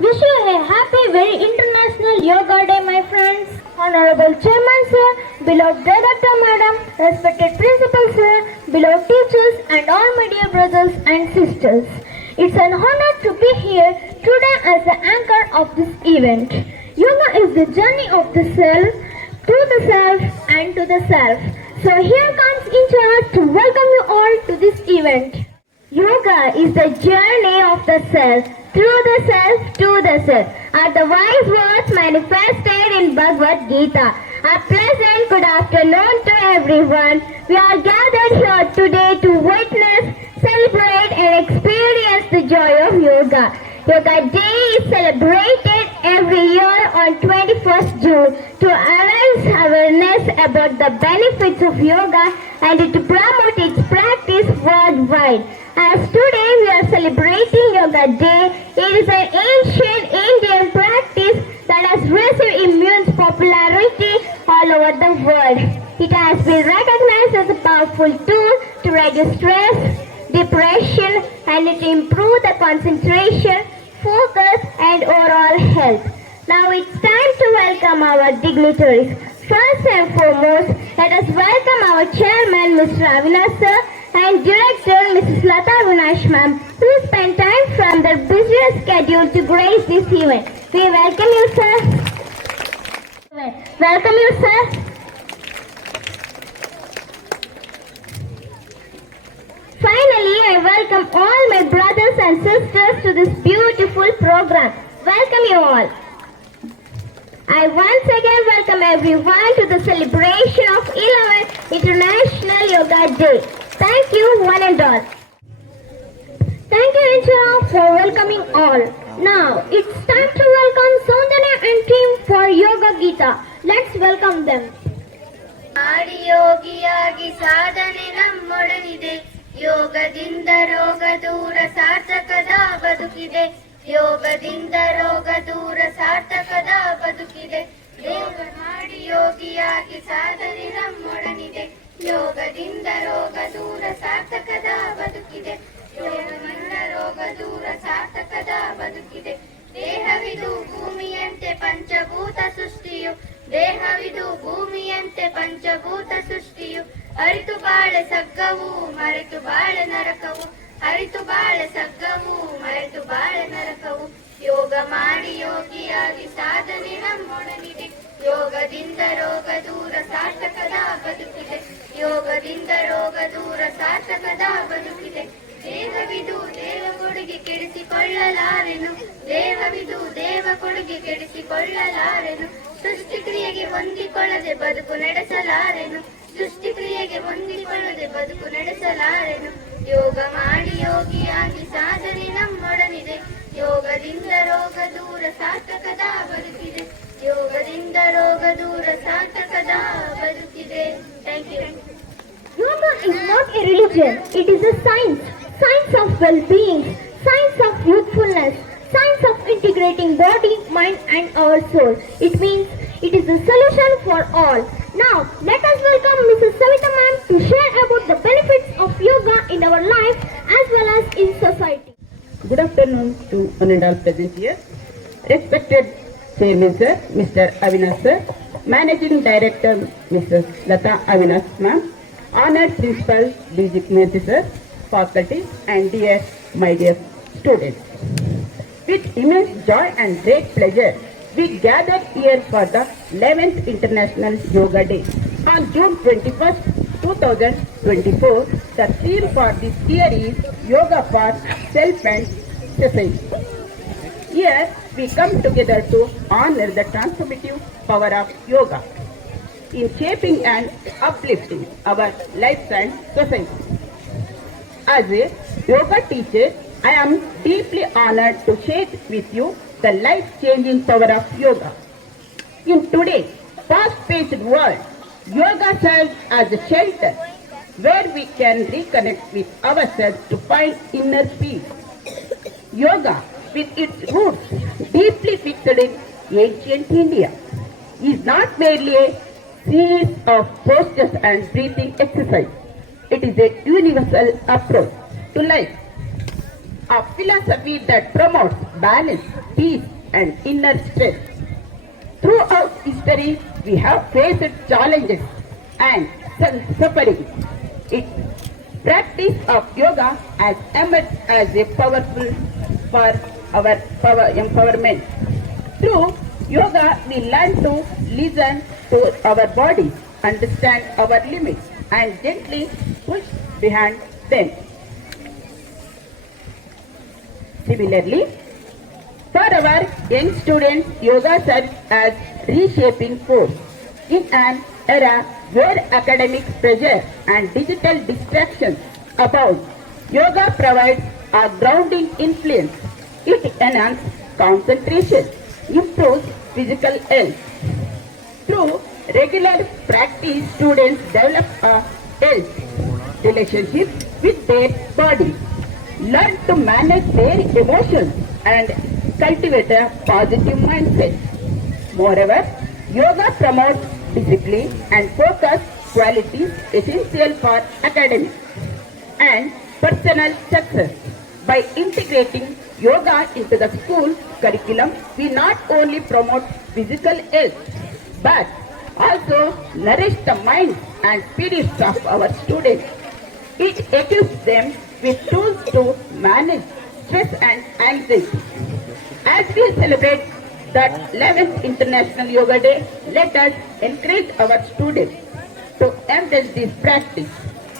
Wish you a happy, very international Yoga Day, my friends. Honorable Chairman Sir, beloved Director Madam, respected Principal Sir, beloved teachers and all my dear brothers and sisters. It's an honor to be here today as the anchor of this event. Yoga is the journey of the self, to the self and to the self. So here comes in charge to welcome you all to this event. Yoga is the journey of the self, through the self to the self, are the wise words manifested in Bhagavad Gita. A pleasant good afternoon to everyone. We are gathered here today to witness, celebrate and experience the joy of Yoga. Yoga Day is celebrated every year on 21st June to raise awareness about the benefits of yoga and to promote its practice worldwide. As today we are celebrating Yoga Day, it is an ancient Indian practice that has received immense popularity all over the world. It has been recognized as a powerful tool to reduce stress, depression, and to improve the concentration, focus, and overall health. Now it's time to welcome our dignitaries. First and foremost, let us welcome our chairman, Mr. Avinash sir, and director, Mrs. Lata Avinash ma'am, who spent time from their busy schedule to grace this event. We welcome you, sir. Welcome you, sir. Finally, I welcome all my brothers and sisters to this beautiful program. Welcome you all. I once again welcome everyone to the celebration of 11th International Yoga Day. Thank you one and all. Thank you Inchara for welcoming all. Now it's time to welcome Sondana and team for Yoga Gita. Let's welcome them. ಆಡಿಯೋಗಿಯಾಗಿ ಸಾಧನೆ ನಮ್ಮೊಡನಿದೆ ಯೋಗದಿಂದ ರೋಗ ದೂರ ಸಾರ್ಥಕದ ಬದುಕಿದೆ ಯೋಗದಿಂದ ರೋಗ ದೂರ ಸಾರ್ಥಕದ ಬದುಕಿದೆ ಯೋಗ ಮಾಡಿ ಯೋಗಿಯಾಗಿ ಸಾಧನೆ ನಮ್ಮೊಡನಿದೆ ಯೋಗದಿಂದ ರೋಗ ದೂರ ಸಾರ್ಥಕದ ಬದುಕಿದೆ ಯೋಗದಿಂದ ರೋಗ ದೂರ ಸಾರ್ಥಕದ ಬದುಕಿದೆ ದೇಹವಿದು ಭೂಮಿಯಂತೆ ಪಂಚಭೂತ ಸೃಷ್ಟಿಯು ದೇಹವಿದು ಭೂಮಿಯಂತೆ ಪಂಚಭೂತ ಸೃಷ್ಟಿಯು ಅರಿತು ಬಾಳೆ ಸಗ್ಗವು ಮರೆತು ಬಾಳೆ ನರಕವು ಅರಿತು ಬಾಳೆ ಸಗ್ಗವು ಮರೆತು ಬಾಳೆ ನರಕವು ಯೋಗ ಮಾಡಿ ಯೋಗಿಯಾಗಿ ಸಾಧನೆ ನಮ್ಮೊಡನಿದೆ ಯೋಗದಿಂದ ರೋಗ ದೂರ ಸಾರ್ಥಕದ ಬದುಕಿದೆ ಯೋಗದಿಂದ ರೋಗ ದೂರ ಸಾರ್ಥಕದ ಬದುಕಿದೆ ದೇಹವಿದು ದೇವ ಕೊಡುಗೆ ಕೆಡಿಸಿಕೊಳ್ಳಲಾರೆನು ದೇಹವಿದು ದೇವ ಕೊಡುಗೆ ಕೆಡಿಸಿಕೊಳ್ಳಲಾರೆನು ಸೃಷ್ಟಿ ಕ್ರಿಯೆಗೆ ಹೊಂದಿಕೊಳ್ಳದೆ ಬದುಕು ನಡೆಸಲಾರೆನು ಸೃಷ್ಟಿ ಕ್ರಿಯೆಗೆ ಹೊಂದಿಕೊಳ್ಳದೆ ಬದುಕು ನಡೆಸಲಾರೆನು ಯೋಗ ಮಾಡಿ ಯೋಗಿಯಾಗಿ ಸಾಧನೆ ನಮ್ಮೊಡನಿದೆ ಯೋಗದಿಂದ ರೋಗ ದೂರ ಸಾರ್ಥಕದ ಬದುಕಿದೆ ಯೋಗದಿಂದ ರೋಗ ದೂರ ಸಾರ್ಥಕದ ಬದುಕಿದೆ. Thank you. Yoga is not a religion, it is a science. Science of well-being, science of youthfulness, science of integrating body, mind and our soul. It means it is a solution for all. Now, let us welcome Mrs. Savita ma'am to share about the benefits of yoga in our life as well as in society. Good afternoon to one and all present here. Respected Chairman Sir, Mr. Avinash Sir, Managing Director Mrs. Lata Avinash ma'am, Honored Principal Designated Sir, faculty and my dear students. With immense joy and great pleasure, we gathered here for the 11th International Yoga Day. On June 21st, 2024, the theme for this year is Yoga for Self and Society. Here we come together to honor the transformative power of yoga in shaping and uplifting our lives and society. As a yoga teacher, I am deeply honored to share with you the life-changing power of yoga. In today's fast-paced world, yoga serves as a shelter where we can reconnect with ourselves to find inner peace. Yoga, with its roots deeply fixed in ancient India, is not merely a series of postures and breathing exercise. It is a universal approach to life. a philosophy that promotes balance, peace, and inner strength. Throughout history, we have faced challenges and suffering. Its practice of yoga has emerged as a powerful for our power empowerment. Through yoga, we learn to listen to our bodies, understand our limits, and gently push behind them. Similarly, for our young students, yoga serves as reshaping force. In an era where academic pressure and digital distractions abound, yoga provides a grounding influence. It enhances concentration, improves physical health. Through regular practice, students develop a health relationship with their body, learn to manage their emotions, and cultivate a positive mindset. Moreover, yoga promotes discipline and focus, qualities essential for academic and personal success. By integrating yoga into the school curriculum, we not only promote physical health but also nourish the minds and spirits of our students. It equips them with tools to manage stress and anxiety. As we celebrate the 11th International Yoga Day, let us encourage our students to embrace this practice,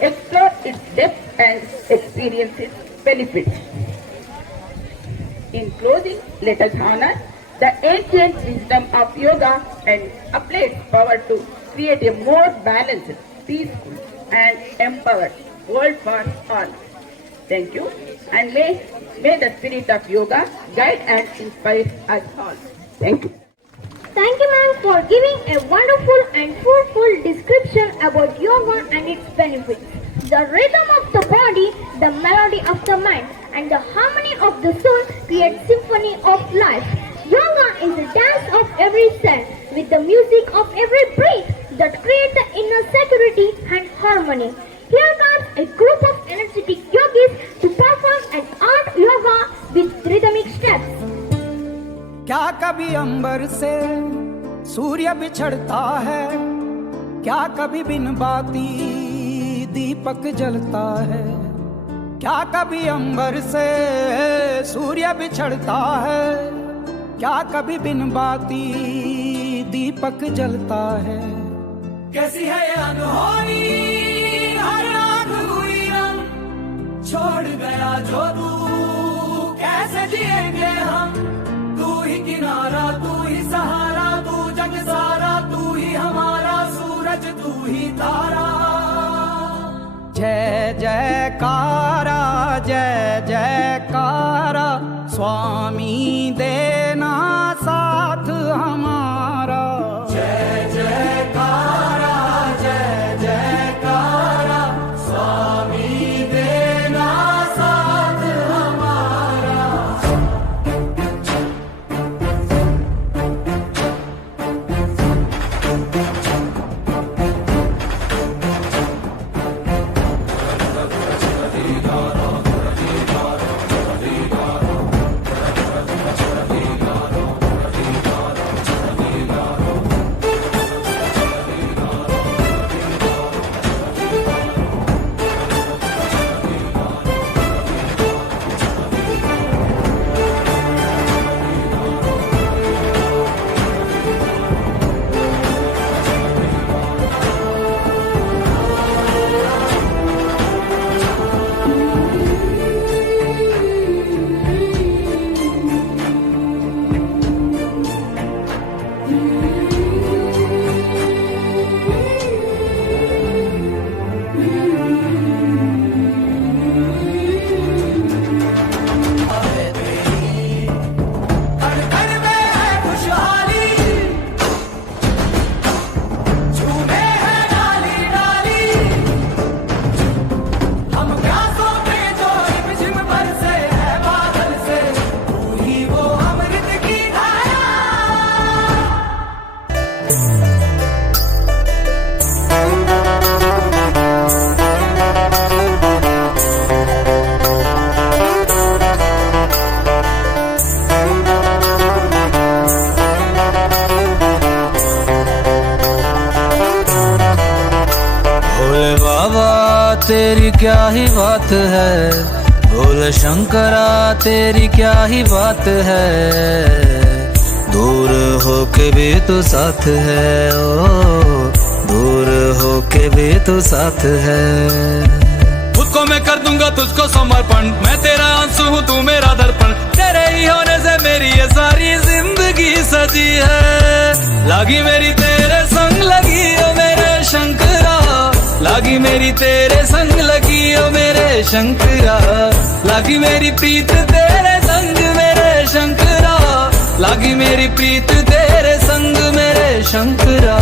explore its depth and experience its benefits. In closing, let us honor the ancient wisdom of yoga and apply its power to create a more balanced, peaceful, and empowered world for all. Thank you, and may the spirit of yoga guide and inspire us all. Thank you. Thank you, ma'am, for giving a wonderful and fruitful description about yoga and its benefits. The rhythm of the body, the melody of the mind, and the harmony of the soul create symphony of life. Yoga is the dance of every cell with the music of every breath that create the inner security and harmony. Here comes a group of energetic yogis to perform an art yoga with rhythmic steps. क्या कभी अंबर से सूर्य बिछड़ता है, क्या कभी बिन बाती दीपक जलता है, क्या कभी अंबर से सूर्य बिछड़ता है, क्या कभी बिन बाती दीपक जलता है। कैसी है ये अनहोनी हर रात हुई रंग, छोड़ गया जो तू कैसे जिएंगे हम। तू ही किनारा, तू ही सहारा, तू जग सारा, तू ही हमारा सूरज, तू ही तारा। जय जयकारा, जय जयकारा, स्वामी देना साथ हमारा। जय जयकारा, जय जयकारा, स्वामी देना साथ हमारा। बात है, बोल शंकरा तेरी क्या ही बात है, दूर होके भी तू साथ है, ओ दूर होके भी तू साथ है। खुद को मैं कर दूंगा तुझको समर्पण, मैं तेरा आंसू हूँ तू मेरा दर्पण, तेरे ही होने से मेरी ये सारी जिंदगी सजी है। लागी मेरी तेरे संग लगी ओ मेरे शंकरा, लागी मेरी तेरे संग लगी ओ मेरे शंकरा, लागी मेरी प्रीत तेरे संग मेरे शंकरा, लागी मेरी प्रीत तेरे संग मेरे शंकरा।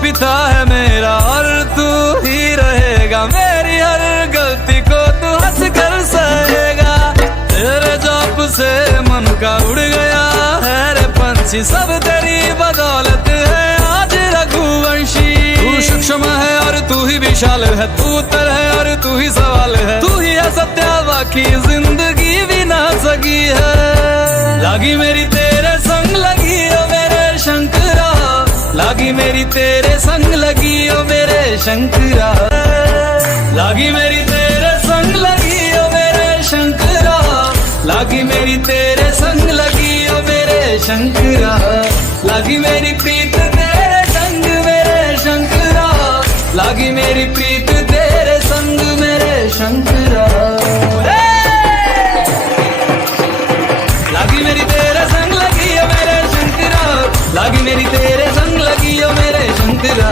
पिता है मेरा और तू ही रहेगा, मेरी हर गलती को तू हंस कर सहेगा, तेरे जॉब से मन का उड़ गया है रे पंछी, सब तेरी बदौलत है आज रघुवंशी। तू सूक्ष्म है और तू ही विशाल है, तू उत्तर है और तू ही सवाल है, तू ही है सत्य बाकी जिंदगी भी ना सकी है। लागी मेरी तेरे संग लगी ओ मेरे शंकरा, लागी मेरी तेरे संग लगी ओ मेरे शंकरा, लागी मेरी तेरे संग लगी ओ मेरे शंकरा, लागी मेरी तेरे संग लगी ओ मेरे शंकरा, लागी मेरी प्रीत तेरे संग मेरे शंकरा, लागी मेरी प्रीत तेरे संग मेरे शंकरा। लागी मेरी तेरे संग लगी ओ मेरे शंकरा, लागी मेरी तेरे संग लगी ओ मेरे शंकरा,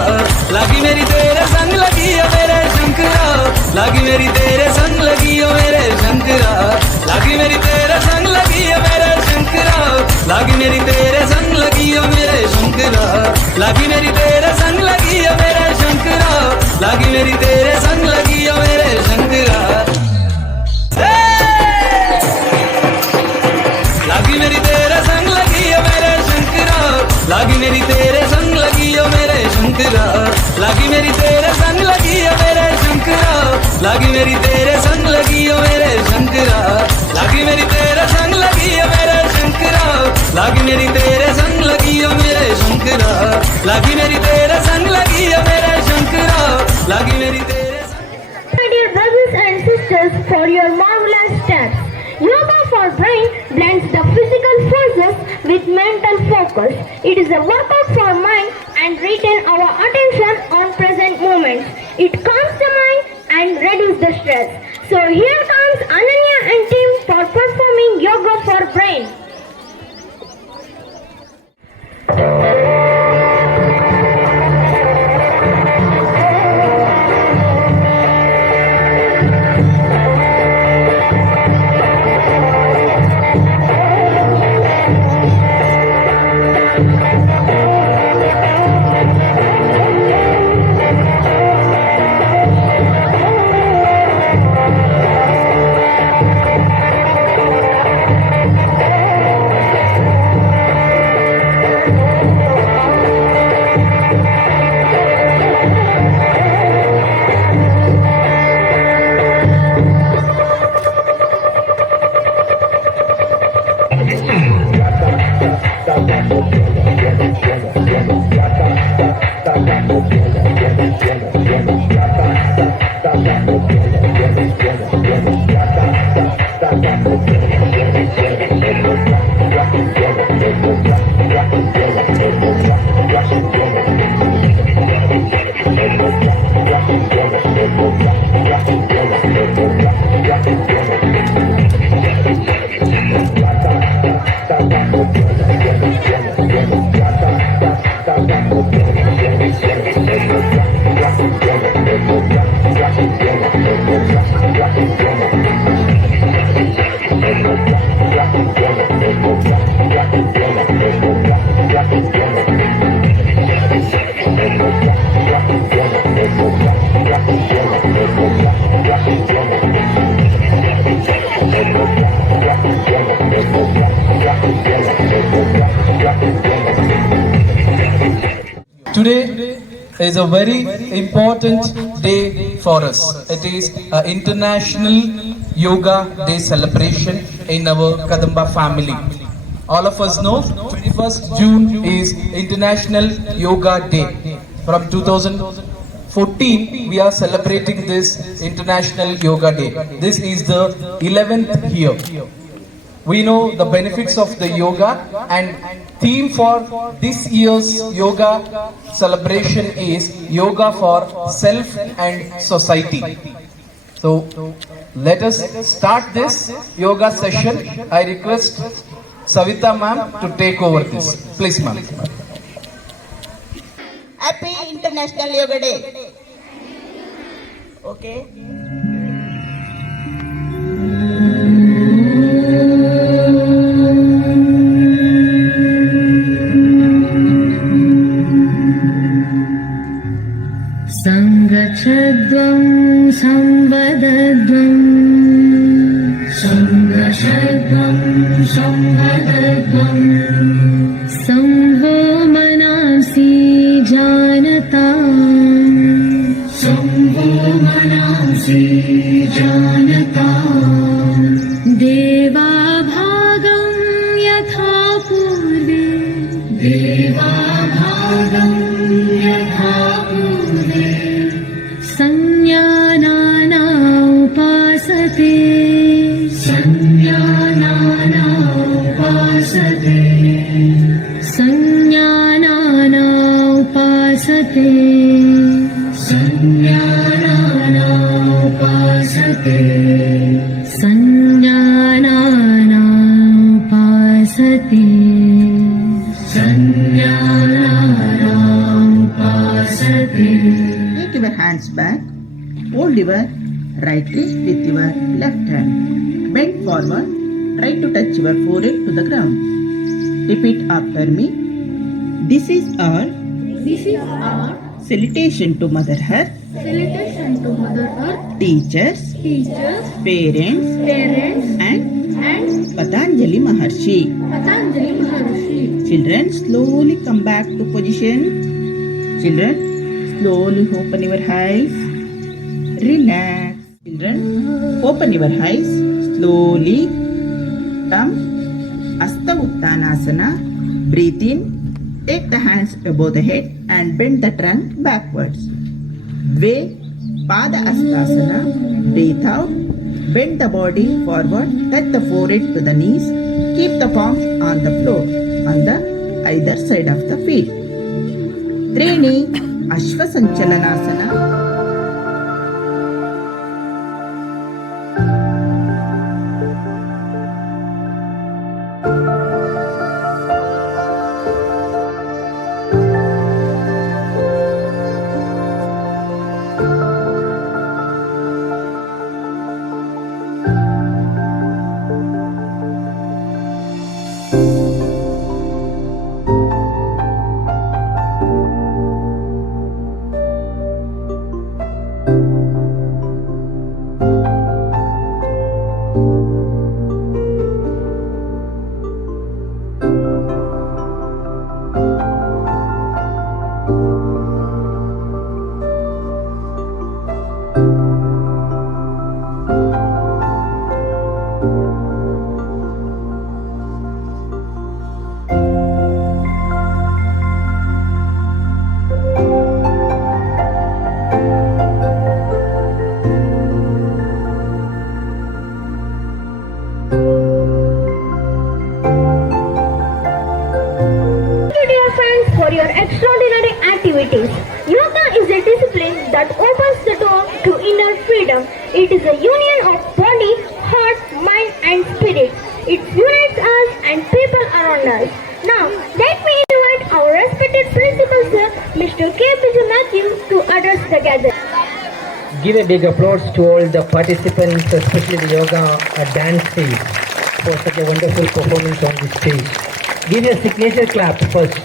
लागी मेरी तेरे संग लगी ओ मेरे शंकरा, लागी मेरी तेरे संग लगी ओ मेरे शंकरा, लागी मेरी तेरे संग लगी ओ मेरे शंकरा, लागी मेरी तेरे संग लगी ओ मेरे शंकरा, लागी मेरी तेरे संग लगी ओ मेरे शंकरा, लागी मेरी तेरे संग लगी ओ मेरे शंकरा। लागी मेरी तेरे संग लगी ओ मेरे शंकरा, लागी मेरी तेरे संग लगी ओ मेरे शंकरा, लागी मेरी तेरे संग लगी ओ मेरे शंकरा, लागी मेरी तेरे संग लगी ओ मेरे शंकरा, लागी मेरी तेरे संग लगी ओ मेरे शंकरा, लागी मेरी तेरे संग लगी ओ मेरे शंकरा, लागी मेरी तेरे संग लगी ओ मेरे शंकरा, लागी मेरी तेरे। My dear brothers and sisters, for your marvelous steps. Yoga for brain blends the physical forces with mental focus. It is a workout for mind and retain our attention on present moments. It calms the mind and reduces the stress. So here comes Ananya and team for performing yoga for brain. Today is a very important day for us. It is International Yoga Day celebration in our Kadamba family. All of us know 21st June is International Yoga Day. From 2014 we are celebrating this International Yoga Day. This is the 11th year. We know the benefits of the yoga, and theme for this year's yoga celebration is Yoga for Self and Society. So let us start this yoga session. I request Savita ma'am to take over this. Please ma'am. Happy International Yoga Day. Okay. सङ्गच्छद्वं संवदद्वं सङ्गशद्वं संवदद्वं संवो मनांसि जानताम् संवो मनांसि जानताम् देवाभागं यथा पूर्वे देवाभागं यथा पूर्वे संज्ञानाना उपासते संज्ञानाना उपासते संज्ञानाना उपासते संज्ञानाना उपासते संज्ञानाना उपासते संज्ञानाना उपासते. Take your hands back. Hold your right wrist with your left hand. Bend forward. Try to touch your forehead to the ground. Repeat after me. This is our salutation to Mother Earth, teachers, parents, and Patanjali Maharshi. Children, slowly come back to position. Children, slowly open your eyes. Relax. Children, open your eyes. Slowly come. Asta Uttanasana. Breathe in. Take the hands above the head and bend the trunk backwards. Dve Pada Astasana. Breathe out. Bend the body forward. Touch the forehead to the knees. Keep the palms on the floor on the either side of the feet. Trini Ashvasanchalanasana. For your extraordinary activities. Yoga is a discipline that opens the door to inner freedom. It is a union of body, heart, mind and spirit. It unites us and people around us. Now, let me invite our respected principal sir, Mr. K. Vijay Matthew, to address the gathering. Give a big applause to all the participants, especially the yoga dance stage, for such a wonderful performance on this stage. Give a signature clap first.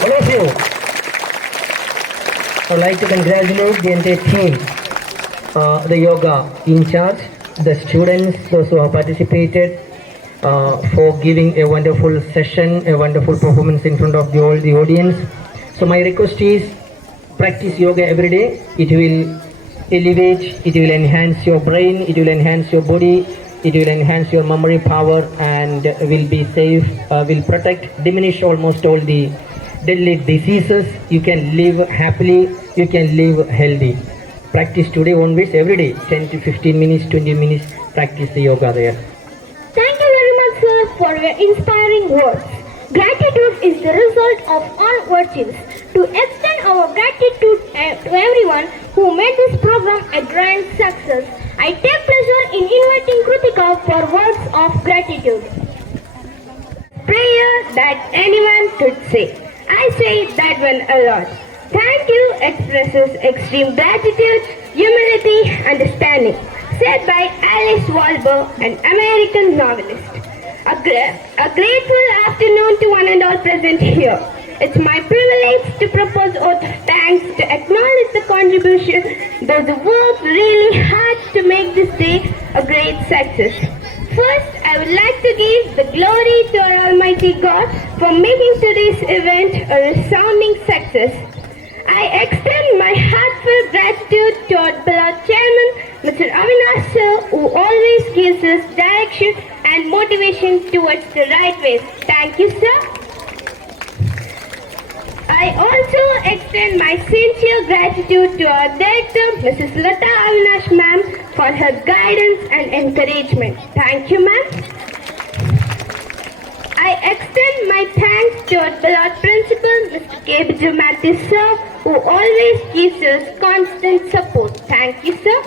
All of you. I would like to congratulate the entire team, the yoga in charge, the students, those who have participated, for giving a wonderful session, a wonderful performance in front of all the audience. So my request is practice yoga every day. It will elevate, it will enhance your brain, it will enhance your body, it will enhance your memory power, and will be safe, will protect, diminish almost all the deadly diseases. You can live happily, you can live healthy. Practice today onwards, every day, 10 to 15 minutes, 20 minutes, practice the yoga there. Thank you very much, sir, for your inspiring words. Gratitude is the result of all virtues. To extend our gratitude to everyone who made this program a grand success, I take pleasure in inviting Kritika for words of gratitude. Prayer that anyone could say. I say that one a lot. Thank you expresses extreme gratitude, humility, understanding. Said by Alice Waldo, an American novelist. A grateful afternoon to one and all present here. It's my privilege to propose oath of thanks to acknowledge the contribution those who worked really hard to make this day a great success. First, I would like to give the glory to our Almighty God for making today's event a resounding success. I extend my heartfelt gratitude to our beloved chairman, Mr. Avinash sir, who always gives us direction and motivation towards the right ways. Thank you, sir. I also extend my sincere gratitude to our director, Mrs. Lata Avinash ma'am, for her guidance and encouragement. Thank you, ma'am. I extend my thanks to our beloved principal, Mr. K. Biju Mathis sir, who always gives us constant support. Thank you, sir.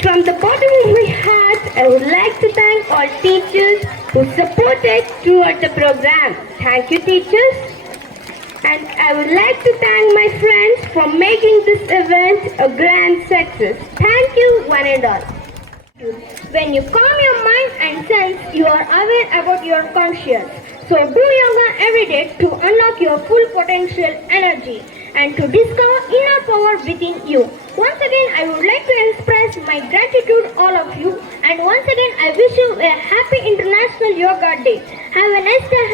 From the bottom of my heart, I would like to thank all teachers who supported throughout the program. Thank you, teachers. And I would like to thank my friends for making this event a grand success. Thank you, one and all. When you calm your mind and sense, you are aware about your conscience. So do yoga every day to unlock your full potential energy and to discover inner power within you. Once again, I would like to express my gratitude all of you, and once again I wish you a happy International Yoga Day. Have a nice day.